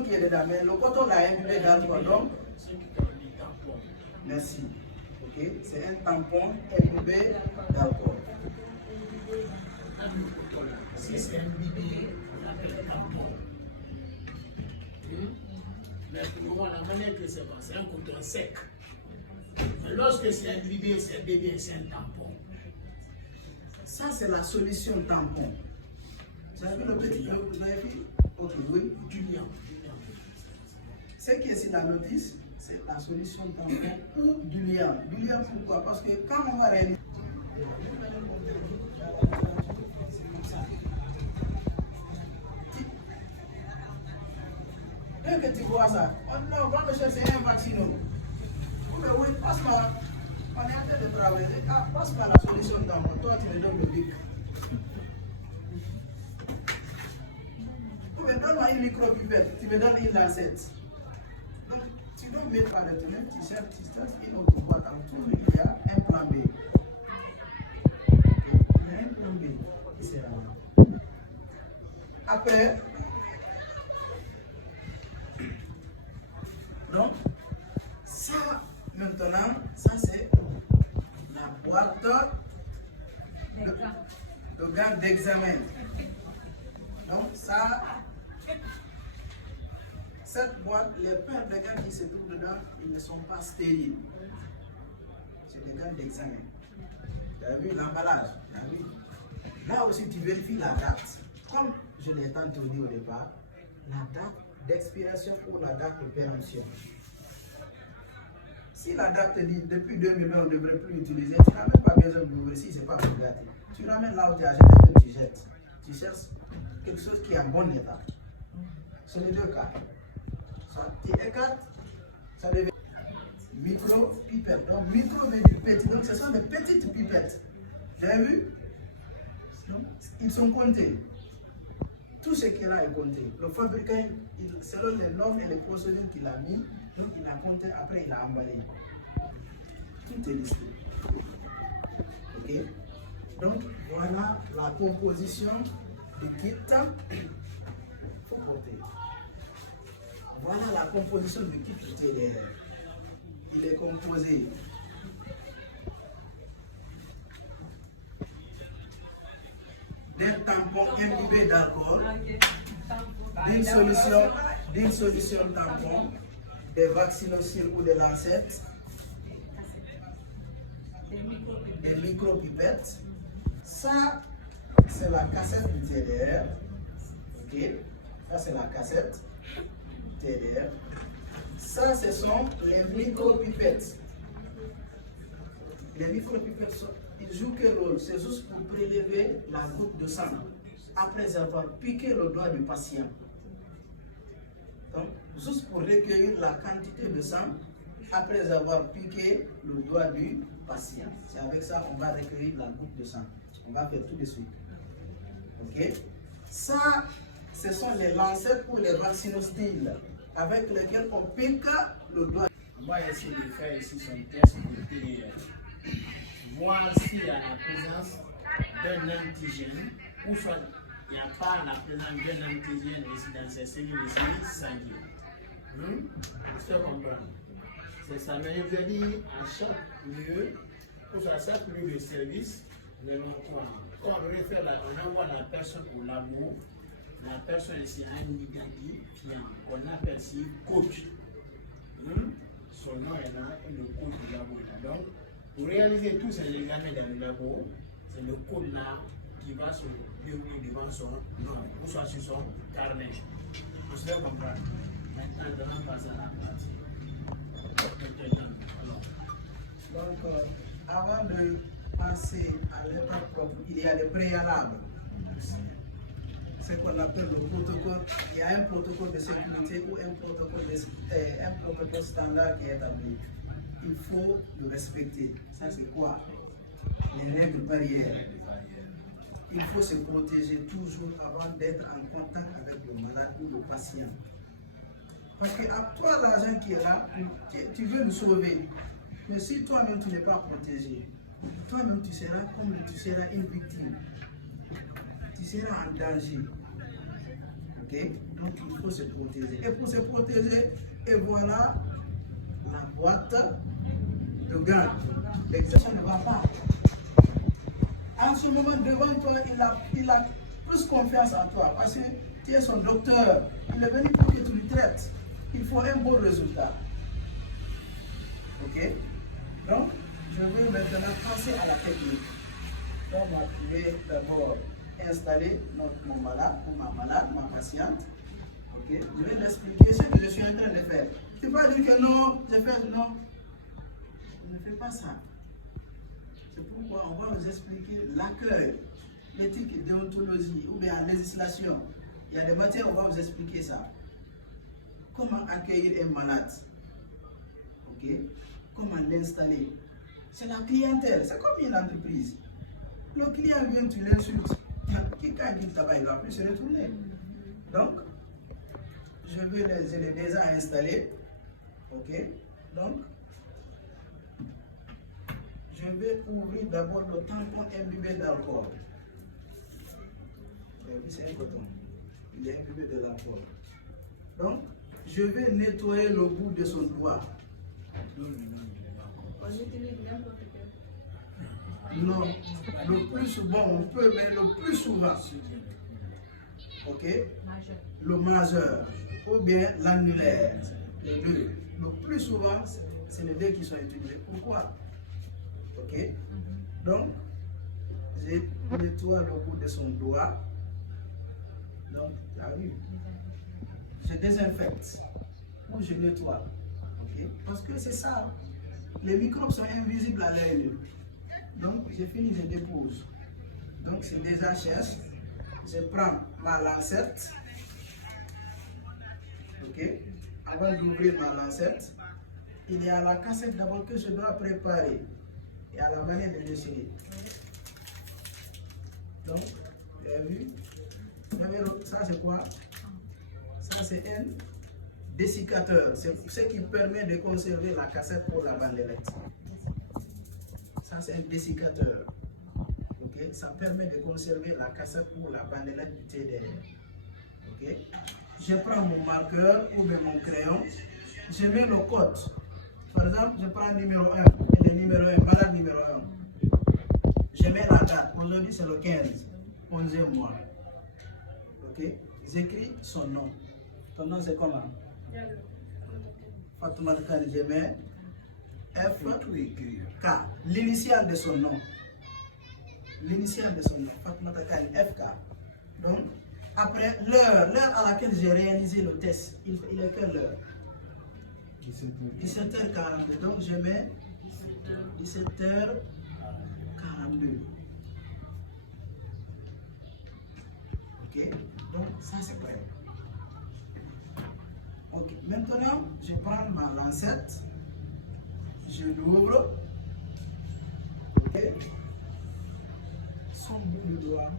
coton qui est dedans, mais le coton l'a imbibé d'alcool. Donc, merci. Ok, c'est un tampon imbibé d'alcool. Si c'est imbibé, on appelle tampon. Mais pour le moment, la manière que c'est un coton sec. Mais lorsque c'est imbibé, c'est bébé, c'est un tampon. Ça, c'est la solution tampon. Vous avez vu le petit, vous avez vu? Ok, oui, du liant. Ce qui est sur la notice, c'est la solution tampon ou du liant. Du liant, pourquoi? Parce que quand on va réaliser. Dès que tu vois ça, oh non, va me chercher un vaccin. Mais oui, passe-moi. On est en train de travailler. Ah, passe-moi la solution tampon. Toi, tu me donnes le bic. Tu me donnes une micro-pipette, tu me donnes une lancette. Donc, tu ne mets pas de ton même t-shirt, tu cherches une autre boîte autour, il y a un plan B. Il y a un plan B qui sera là. Après, donc, ça, maintenant, ça c'est la boîte de gants d'examen. Donc, ça, cette boîte, les paires de gants qui se trouvent dedans, ils ne sont pas stériles. C'est des gants d'examen. Tu as vu l'emballage? Là aussi, tu vérifies la date. Comme je l'ai tantôt dit au départ, la date d'expiration ou la date de péremption. Si la date te dit depuis 2020, on ne devrait plus l'utiliser, tu n'as même pas besoin de l'ouvrir si ce n'est pas obligatoire. Tu ramènes là où tu as acheté que tu jettes. Tu cherches quelque chose qui est en bon état. C'est les deux cas. Soit tu écartes, ça devient micro-pipette. Donc, micro-pipette, donc ce sont des petites pipettes. Vous avez vu? Donc, ils sont comptés. Tout ce qui est là est compté. Le fabricant, selon les normes et les procédures qu'il a mis, donc il a compté, après il a emballé. Tout est listé. Ok? Donc, voilà la composition du kit. Il faut compter. Voilà la composition du kit TDR. Il est composé d'un tampon imbibé d'alcool, d'une solution tampon, des vaccinociles ou des lancettes, des micro-pipettes. Ça, c'est la cassette du TDR. Ok, ça c'est la cassette TDR. Ça, ce sont les micro-pipettes. Les micro-pipettes, ils jouent quel rôle? C'est juste pour prélever la goutte de sang après avoir piqué le doigt du patient. Donc, juste pour recueillir la quantité de sang après avoir piqué le doigt du patient. C'est avec ça qu'on va recueillir la goutte de sang. On va faire tout de suite. Ok? Ça, ce sont les lancettes ou les vaccinostyles avec lesquels on pique le doigt. On va essayer de faire ici son test pour voir s'il y a la présence d'un antigène ou soit il n'y a pas la présence d'un antigène ici dans ces cellules ici sanguines. Tu comprends? C'est ça, mais je vous ai dit à chaque lieu, ou à chaque lieu de service, quand on envoie la personne au labo, la personne ici a un identifiant qu'on appelle ici coach. Son nom est là, le code du labo. Donc, pour réaliser tous ces examens dans le labo, c'est le code là qui va se dérouler devant son nom, ou soit sur son carnet. Vous savez comprendre? Maintenant, on va passer à la partie. Donc, avant de passer à l'étape propre, il y a des préalables. Ce qu'on appelle le protocole. Il y a un protocole de sécurité ou un protocole standard qui est établi. Il faut le respecter. Ça, c'est quoi? Les règles barrières. Il faut se protéger toujours avant d'être en contact avec le malade ou le patient. Parce que à toi, l'agent qui est là, tu veux le sauver. Mais si toi-même tu n'es pas protégé, toi-même tu seras une victime. Tu seras en danger. Ok? Donc il faut se protéger. Et pour se protéger, et voilà la boîte de gants. L'exercice ne va pas. En ce moment, devant toi, il a plus confiance en toi parce que tu es son docteur. Il est venu pour que tu lui traites. Il faut un bon résultat. Ok? Donc, je vais maintenant passer à la technique. Donc, je vais d'abord installer mon malade ou ma malade, ma patiente. Ok? Je vais l'expliquer ce que je suis en train de faire. Tu ne vas pas dire que non, je fais non. Je ne fais pas ça. C'est pourquoi on va vous expliquer l'accueil, l'éthique et déontologie ou bien la législation. Il y a des matières, on va vous expliquer ça. Comment accueillir un malade? Ok? Comment l'installer? C'est la clientèle, c'est comme une entreprise. Le client vient, tu l'insultes. Quelqu'un dit là-bas, il ne va plus se retourner. Donc, je l'ai déjà installé. Ok? Donc, je vais ouvrir d'abord le tampon imbibé d'alcool. C'est un coton. Il est imbibé de l'alcool. Donc, je vais nettoyer le bout de son doigt. Non, le plus souvent, on peut, mais le plus souvent, ok, le majeur ou bien l'annulaire, les deux. Le plus souvent, c'est les deux qui sont utilisés. Pourquoi? Ok, donc, je nettoie le bout de son doigt. Donc, tu as vu, je désinfecte ou je nettoie. Ok, parce que c'est ça, les microbes sont invisibles à l'œil nu. Donc, j'ai fini, je dépose. Donc, c'est déjà cherche. Je prends ma lancette. Ok. Avant d'ouvrir ma lancette, il y a la cassette d'abord que je dois préparer. Et à la manière de déchirer. Donc, vous avez vu? Ça, c'est quoi? Ça, c'est un dessiccateur. C'est ce qui permet de conserver la cassette pour la bandelette. Ça, c'est un dessiccateur. Ok? Ça permet de conserver la cassette pour la bandelette du TDR. Ok? Je prends mon marqueur ou bien mon crayon. Je mets le code. Par exemple, je prends le numéro 1. Et le numéro 1, malade numéro 1. Je mets la date. Aujourd'hui, c'est le 15. 11e mois. Ok? J'écris son nom. Ton nom, c'est comment? Fatouma Kane, je mets F, K, l'initiale de son nom. L'initiale de son nom, Fatouma Kane, FK. Donc, après, l'heure à laquelle j'ai réalisé le test, il est quelle heure? 17h42. Donc, je mets 17h42. Ok? Donc, ça c'est prêt. Ok, maintenant, je prends ma lancette. Je l'ouvre. Ok. Son bout de doigt.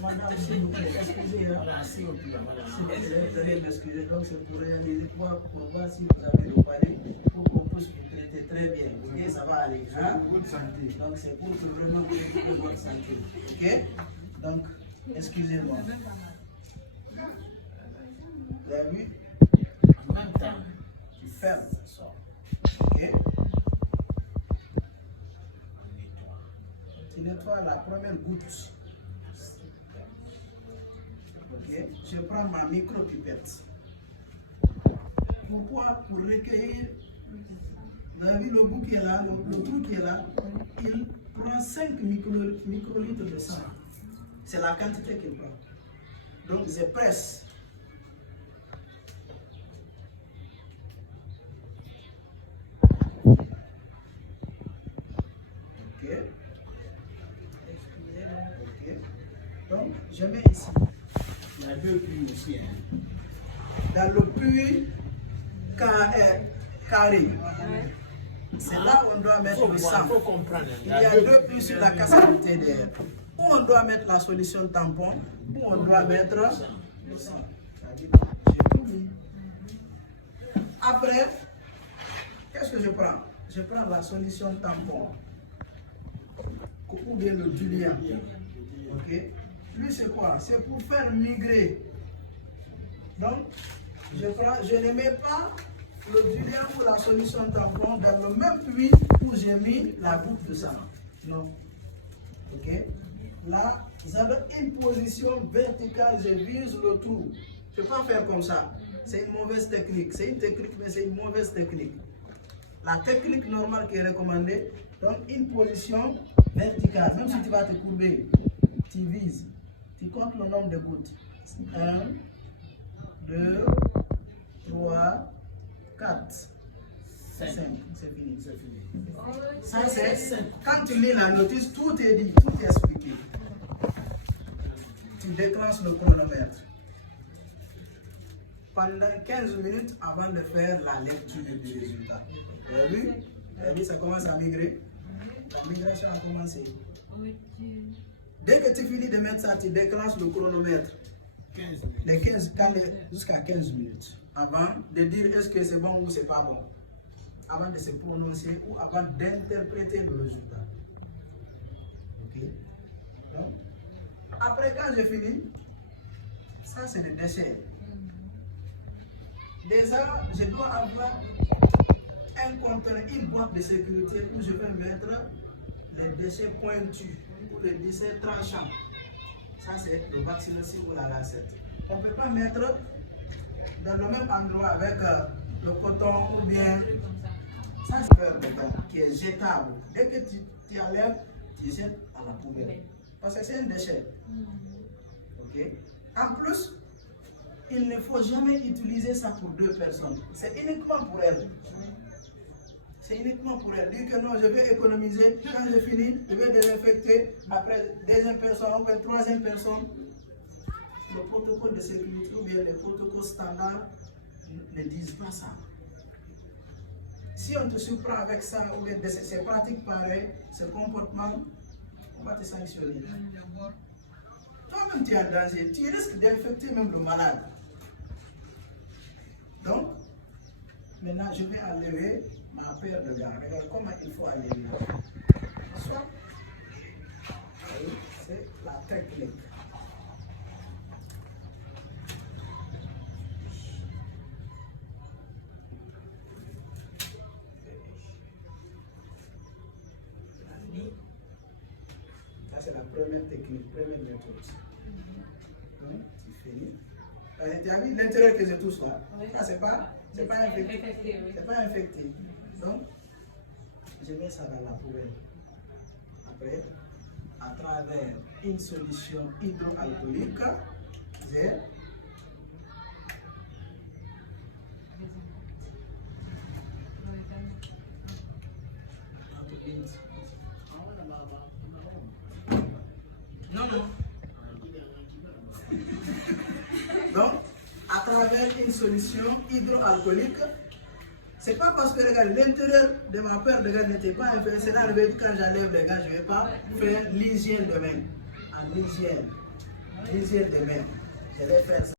Madame, s'il vous plaît, excusez. Vous allez m'excuser. Donc, c'est pour réaliser pour voir si vous avez le palais pour qu'on puisse vous traiter très bien. Ok, ça va aller. Hein? Donc, c'est pour que vraiment vous ayez votre santé. Ok? Donc, excusez-moi. Vous avez vu? En même temps, tu fermes ça. Ok? Tu nettoies la première goutte. Ok? Je prends ma micro-pipette. Pourquoi? Pour recueillir. Vous avez vu le bout qui est là, le trou qui est là, il prend 5 microlitres de sang. C'est la quantité qu'il prend. Donc, je presse. Ok. Ok. Donc, je mets ici. Il y a deux puits aussi. Hein. Dans le puits carré. C'est là où on doit mettre le sang. Il faut comprendre. Il y a deux puits sur la cassette du TDR. Où on doit mettre la solution tampon, où on doit mettre le sang. J'ai tout mis. Après, qu'est-ce que je prends? Je prends la solution tampon. Ou bien le diluant. Ok? Lui, c'est quoi? C'est pour faire migrer Donc, je ne mets pas le diluant ou la solution tampon dans le même puits où j'ai mis la goutte de sang. Non. Ok? Là, vous avez une position verticale, je vise le trou. Je ne peux pas faire comme ça. C'est une mauvaise technique. C'est une technique, mais c'est une mauvaise technique. La technique normale qui est recommandée, donc une position verticale. Même si tu vas te courber, tu vises, tu comptes le nombre de gouttes. 1, 2, 3, 4, 5. C'est fini. Ça, c'est quand tu lis la notice, tout est dit, tout est expliqué. Tu déclenches le chronomètre. Pendant 15 minutes avant de faire la lecture du résultat. Vous avez vu? Vous avez vu, ça commence à migrer. La migration a commencé. Dès que tu finis de mettre ça, tu déclenches le chronomètre. Jusqu'à 15 minutes. Avant de dire est-ce que c'est bon ou c'est pas bon. Avant de se prononcer ou avant d'interpréter le résultat. Ok? Donc, après, quand j'ai fini, ça c'est des déchets. Déjà, je dois avoir un conteneur, une boîte de sécurité où je vais mettre les déchets pointus ou les déchets tranchants. Ça, c'est le vaccinocide ou la lancette. On ne peut pas mettre dans le même endroit avec le coton ou bien. Ça, c'est un coton qui est jetable. Dès que tu enlèves, tu jettes à la poubelle. Parce que c'est un déchet. Ok? En plus, il ne faut jamais utiliser ça pour 2 personnes. C'est uniquement pour elles. C'est uniquement pour elles. Dire que non, je vais économiser. Quand je finis, je vais désinfecter. Après, deuxième personne, ou bien troisième personne. Le protocole de sécurité ou bien les protocoles standards ne disent pas ça. Si on te surprend avec ça, ou bien ces pratiques pareilles, ce comportement, on va te sanctionner. Toi-même, tu es en danger. Tu risques d'infecter même le malade. Donc, maintenant, je vais enlever ma paire de gants. Regarde comment il faut enlever. Soit, c'est la technique. Ça, c'est la première technique, première méthode. Tu finis. Tu as vu l'intérieur que je touche là? Ça, c'est pas infecté. C'est pas infecté. Donc, je mets ça dans la poubelle. Après, à travers une solution hydroalcoolique, j'ai donc, à travers une solution hydroalcoolique, c'est pas parce que regarde, l'intérieur de ma paire de gants n'était pas infecté, c'est dans le but quand j'enlève les gants, je ne vais pas faire l'hygiène de main. En hygiène de main, je vais faire ça.